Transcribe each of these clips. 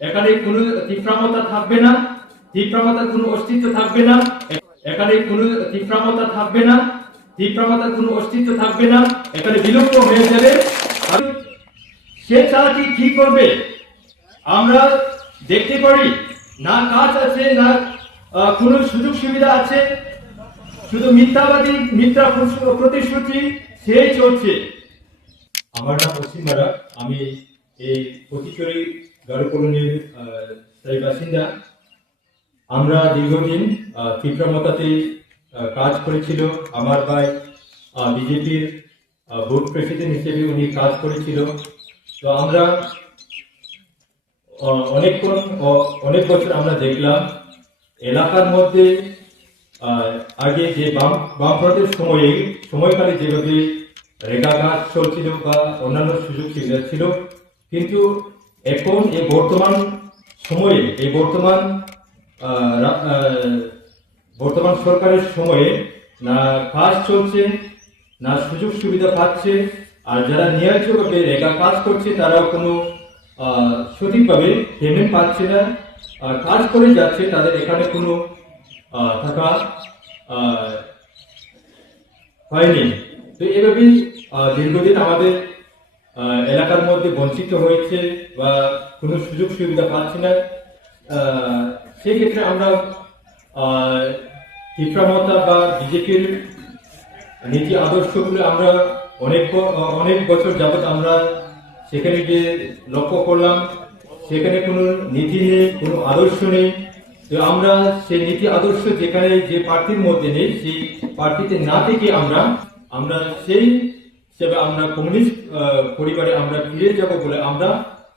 এখানে কোনো তীব্রামতা থাকবে না তীব্রামতার কোনো অস্তিত্ব থাকবে না, এখানে কোনো তীব্রামতা থাকবে না তীব্রামতার কোনো অস্তিত্ব থাকবে না, এখানে বিলুপ্ত হয়ে যাবে সে ছাড়া কি করবে? আমরা দেখতে পারি, না কাজ আছে, না কোনো সুযোগ সুবিধা আছে, শুধু মিথ্যাবাদী, মিথ্যা প্রতিশ্রুতি সে চলছে। আমার নাম পশ্চিমারা আমি এই পঁচিশরি গারো কলোনির স্থায়ী বাসিন্দা। আমরা দীর্ঘদিন তীব্রমতাতে কাজ করেছিল। আমার ভাই বিজেপির বোর্ড প্রেসিডেন্ট হিসেবে উনি কাজ করেছিল। তো আমরা অনেকক্ষণ অনেক বছর আমরা দেখলাম, এলাকার মধ্যে আগে যে বাম, বামফ্রন্টের সময়ে, সময়কালে যেভাবে রেখা কাজ চলছিল বা অন্যান্য সুযোগ সুবিধা ছিল, কিন্তু এখন এই বর্তমান সময়ে, এই বর্তমান বর্তমান সরকারের সময়ে না কাজ চলছে, না সুযোগ সুবিধা পাচ্ছে, আর যারা ন্যায্যভাবে রেখা কাজ করছে, তারাও কোনো সঠিকভাবে পেমেন্ট পাচ্ছে না, আর কাজ করে যাচ্ছে, তাদের এখানে কোনো টাকা হয়নি। তো এভাবেই দীর্ঘদিন আমাদের এলাকার মধ্যে বঞ্চিত হয়েছে বা কোনো সুযোগ সুবিধা পাচ্ছি না। সেই ক্ষেত্রে আমরা তীব্রমতা বা বিজেপির নীতি আদর্শগুলো আমরা অনেক অনেক বছর যাবত আমরা সেখানে গিয়ে লক্ষ্য করলাম, সেখানে কোনো নীতি নেই, কোনো আদর্শ নেই। তো আমরা সেই নীতি আদর্শ যেখানে যে পার্টির মধ্যে নেই, সেই পার্টিতে না থেকে আমরা আমরা সেই হিসেবে আমরা কমিউনিস্ট পরিবারে আমরা ফিরে যাব বলে আমরা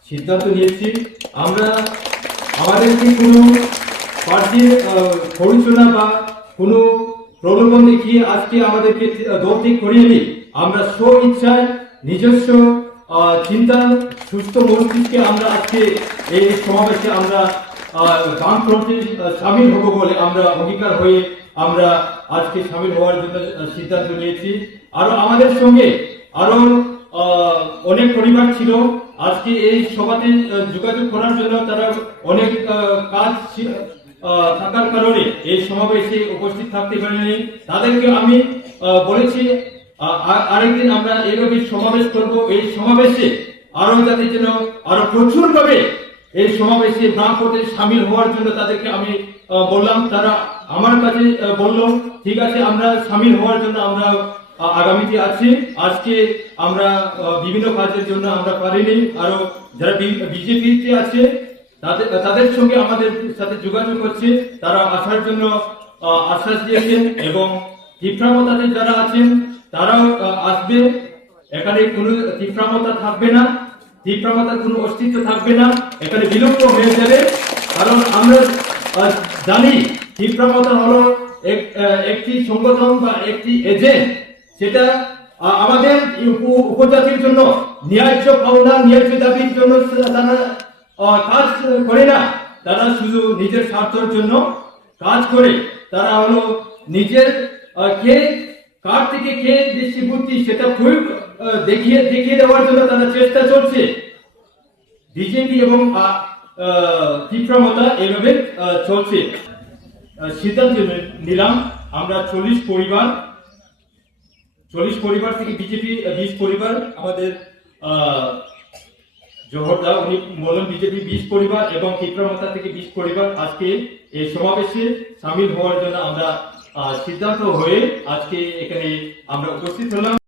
সিদ্ধান্ত নিয়েছি। আমরা আমাদেরকে কোনো পার্টির প্ররোচনা বা কোনো প্রলোভন দেখিয়ে আজকে আমাদেরকে দল থেকে করিয়ে আমরা স্ব ইচ্ছায় নিজস্ব চিন্তা, সুস্থ মস্তিষ্কে আমরা আজকে এই সমাবেশে আমরা বামফ্রন্টে সামিল হব বলে আমরা অঙ্গীকার হয়ে আমরা আজকে সামিল হওয়ার জন্য সিদ্ধান্ত নিয়েছি। আরও আমাদের সঙ্গে আরও অনেক পরিবার ছিল। আজকে এই সভাতে যোগাযোগ করার জন্য তারা অনেক কাজ থাকার কারণে এই সমাবেশে উপস্থিত থাকতে পারেনি। তাদেরকে আমি বলেছি আরেকদিন আমরা এইভাবে সমাবেশ করব। এই সমাবেশে আরও যাতে যেন আরও প্রচুর ভাবে এই সমাবেশে ব্রাহ্মণে সামিল হওয়ার জন্য তাদেরকে আমি বললাম, তারা আমার কাছে বলল, ঠিক আছে, আমরা সামিল হওয়ার জন্য আমরা আগামীতে আছি। আজকে আমরা বিভিন্ন কাজের জন্য আমরা পারিনি। আরও যারা বিজেপিতে আছে, তাদের তাদের সঙ্গে আমাদের সাথে যোগাযোগ হচ্ছে। তারা আসার জন্য আশ্বাস দিয়েছেন এবং তীব্রামতাতে যারা আছেন, তারাও আসবে। এখানে কোনো তীব্রামতা থাকবে না। তীব্রামতার কোনো অস্তিত্ব থাকবে না। এখানে বিলুপ্ত হয়ে যাবে। কারণ আমরা জানি তীব্রামতা হলো আহ, একটি সংগঠন বা একটি এজেন্ট সেটা আমাদের উপ- উপজাতির জন্য ন্যায্য পাওনা ন্যায্য দাবির জন্য তারা কাজ করে না। তারা শুধু নিজের স্বার্থের জন্য কাজ করে। তারা হলো নিজের কে কার থেকে কে বেশি বুদ্ধি সেটা আহ, দেখিয়ে দেখিয়ে দেওয়ার জন্য তারা চেষ্টা চলছে। বিজেপি এবং তীব্রমতা এভাবে চলছে। সিদ্ধান্ত নিলাম। আমরা চল্লিশ পরিবার চল্লিশ পরিবার থেকে বিজেপি বিশ পরিবার, আমাদের জোহরদা উনি বললেন বিজেপি বিশ পরিবার এবং তীব্রমতা থেকে বিশ পরিবার আজকে এই সমাবেশে সামিল হওয়ার জন্য আমরা সিদ্ধান্ত হয়ে আজকে এখানে আমরা উপস্থিত হলাম।